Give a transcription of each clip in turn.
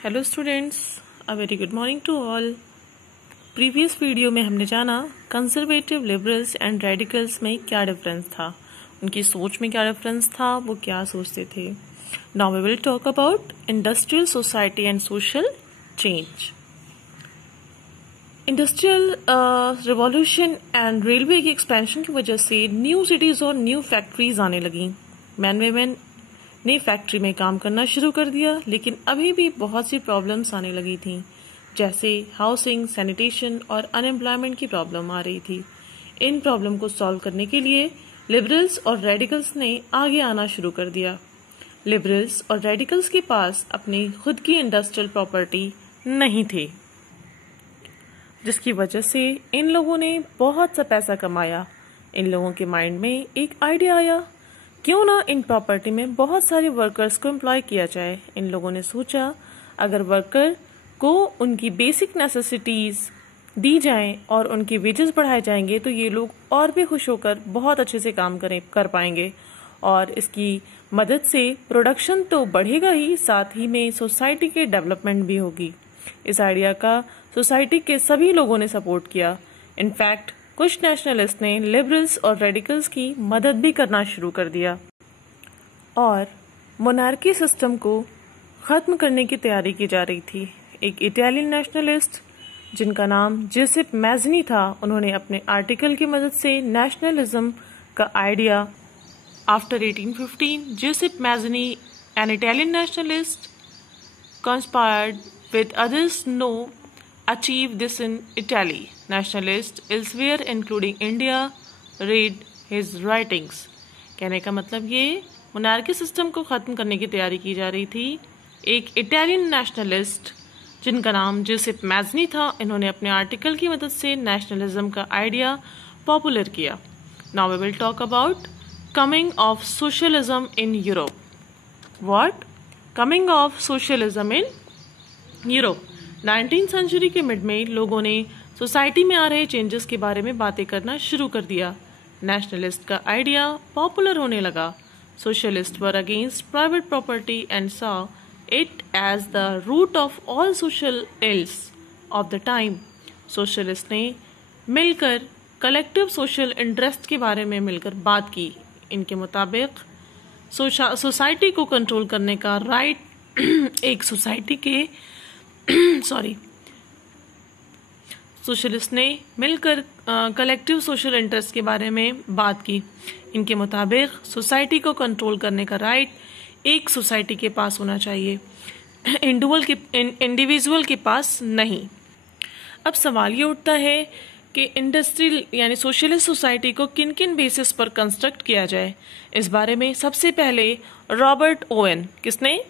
Hello students, a very good morning to all. Previous video में हमने जाना conservative, liberals and radicals में क्या डिफरेंस था, उनकी सोच में क्या डिफरेंस था, वो क्या सोचते थे। Now we will talk about industrial society and social change. Industrial revolution and railway की एक्सपेंशन की वजह से न्यू सिटीज और न्यू फैक्ट्रीज आने लगी। मैन वेमेन ने फैक्ट्री में काम करना शुरू कर दिया, लेकिन अभी भी बहुत सी प्रॉब्लम्स आने लगी थी, जैसे हाउसिंग, सैनिटेशन और अनएम्प्लॉयमेंट की प्रॉब्लम आ रही थी। इन प्रॉब्लम को सॉल्व करने के लिए लिबरल्स और रेडिकल्स ने आगे आना शुरू कर दिया। लिबरल्स और रेडिकल्स के पास अपनी खुद की इंडस्ट्रियल प्रॉपर्टी नहीं थी, जिसकी वजह से इन लोगों ने बहुत सा पैसा कमाया। इन लोगों के माइंड में एक आइडिया आया, क्यों ना इन प्रॉपर्टी में बहुत सारे वर्कर्स को एम्प्लॉय किया जाए। इन लोगों ने सोचा, अगर वर्कर को उनकी बेसिक नेसेसिटीज दी जाएं और उनके वेजेस बढ़ाए जाएंगे तो ये लोग और भी खुश होकर बहुत अच्छे से काम कर पाएंगे, और इसकी मदद से प्रोडक्शन तो बढ़ेगा ही, साथ ही में सोसाइटी के डेवलपमेंट भी होगी। इस आइडिया का सोसाइटी के सभी लोगों ने सपोर्ट किया। इनफैक्ट कुछ नेशनलिस्ट ने लिबरल्स और रेडिकल्स की मदद भी करना शुरू कर दिया और मोनार्की सिस्टम को खत्म करने की तैयारी की जा रही थी। एक इटालियन नेशनलिस्ट जिनका नाम जिसेप मैज़नी था, उन्होंने अपने आर्टिकल की मदद से नेशनलिज्म का idea after 1815 Giuseppe Mazzini, an Italian nationalist, conspired with others achieve this in Italy. Nationalists elsewhere including India read his writings. कहने का मतलब ये मोनार्की सिस्टम को खत्म करने की तैयारी की जा रही थी। एक इटालियन नेशनलिस्ट जिनका नाम जिसेप मैज़नी था, इन्होंने अपने आर्टिकल की मदद से नेशनलिज्म का आइडिया पॉपुलर किया। Now we will talk about coming of socialism in Europe. What? Coming of socialism in Europe. 19th century के मिड में लोगों ने सोसाइटी में आ रहे चेंजेस के बारे में बातें करना शुरू कर दिया। नेशनलिस्ट का आइडिया पॉपुलर होने लगा। Socialist were against private property and saw it as the root of all social ills of the time. Socialist ने मिलकर कलेक्टिव सोशल इंटरेस्ट के बारे में मिलकर बात की। इनके मुताबिक सोसाइटी को कंट्रोल करने का राइट एक सोसाइटी के सोशलिस्ट ने मिलकर कलेक्टिव सोशल इंटरेस्ट के बारे में बात की। इनके मुताबिक सोसाइटी को कंट्रोल करने का राइट एक सोसाइटी के पास होना चाहिए, इंडिविजुअल के पास नहीं। अब सवाल ये उठता है कि इंडस्ट्रियल यानी सोशलिस्ट सोसाइटी को किन किन बेसिस पर कंस्ट्रक्ट किया जाए। इस बारे में सबसे पहले रॉबर्ट ओवेन, किसने?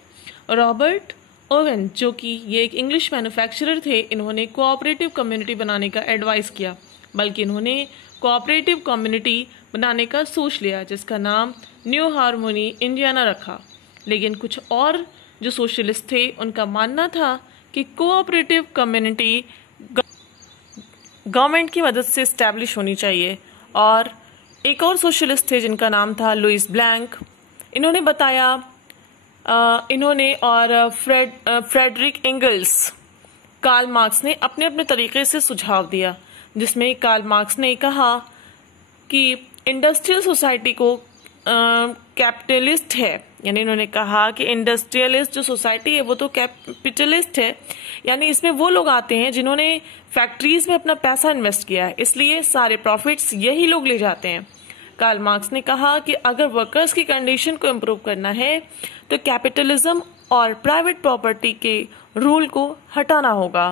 रॉबर्ट ओवेन, जो कि ये एक इंग्लिश मैन्युफैक्चरर थे, इन्होंने कोऑपरेटिव कम्युनिटी बनाने का एडवाइस किया। बल्कि इन्होंने कोऑपरेटिव कम्युनिटी बनाने का सोच लिया, जिसका नाम न्यू हार्मोनी इंडियाना रखा। लेकिन कुछ और जो सोशलिस्ट थे, उनका मानना था कि कोऑपरेटिव कम्युनिटी गवर्नमेंट की मदद से स्टैब्लिश होनी चाहिए। और एक और सोशलिस्ट थे जिनका नाम था लुइस ब्लैंक। इन्होंने बताया इन्होंने और फ्रेडरिक एंगल्स, कार्ल मार्क्स ने अपने अपने तरीके से सुझाव दिया, जिसमें कार्ल मार्क्स ने कहा कि इंडस्ट्रियल सोसाइटी को कैपिटलिस्ट है, यानी इन्होंने कहा कि इंडस्ट्रियलिस्ट जो सोसाइटी है वो तो कैपिटलिस्ट है, यानी इसमें वो लोग आते हैं जिन्होंने फैक्ट्रीज में अपना पैसा इन्वेस्ट किया है, इसलिए सारे प्रॉफिट्स यही लोग ले जाते हैं। कार्ल मार्क्स ने कहा कि अगर वर्कर्स की कंडीशन को इम्प्रूव करना है तो कैपिटलिज्म और प्राइवेट प्रॉपर्टी के रूल को हटाना होगा।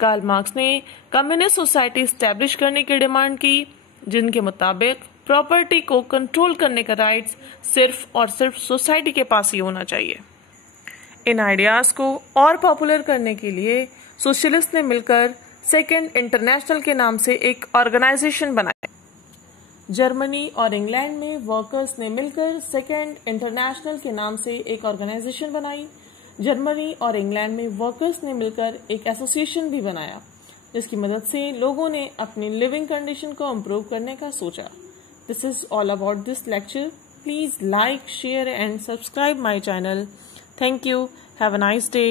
कार्ल मार्क्स ने कम्युनिस्ट सोसाइटी स्टैब्लिश करने की डिमांड की, जिनके मुताबिक प्रॉपर्टी को कंट्रोल करने का राइट्स सिर्फ और सिर्फ सोसाइटी के पास ही होना चाहिए। इन आइडियाज को और पॉपुलर करने के लिए सोशलिस्ट ने मिलकर सेकेंड इंटरनेशनल के नाम से एक ऑर्गेनाइजेशन बनाया। जर्मनी और इंग्लैंड में वर्कर्स ने मिलकर सेकेंड इंटरनेशनल के नाम से एक ऑर्गेनाइजेशन बनाई। जर्मनी और इंग्लैंड में वर्कर्स ने मिलकर एक एसोसिएशन भी बनाया, जिसकी मदद से लोगों ने अपनी लिविंग कंडीशन को इम्प्रूव करने का सोचा। This is all about this lecture. Please like, share and subscribe my channel. Thank you. Have a nice day.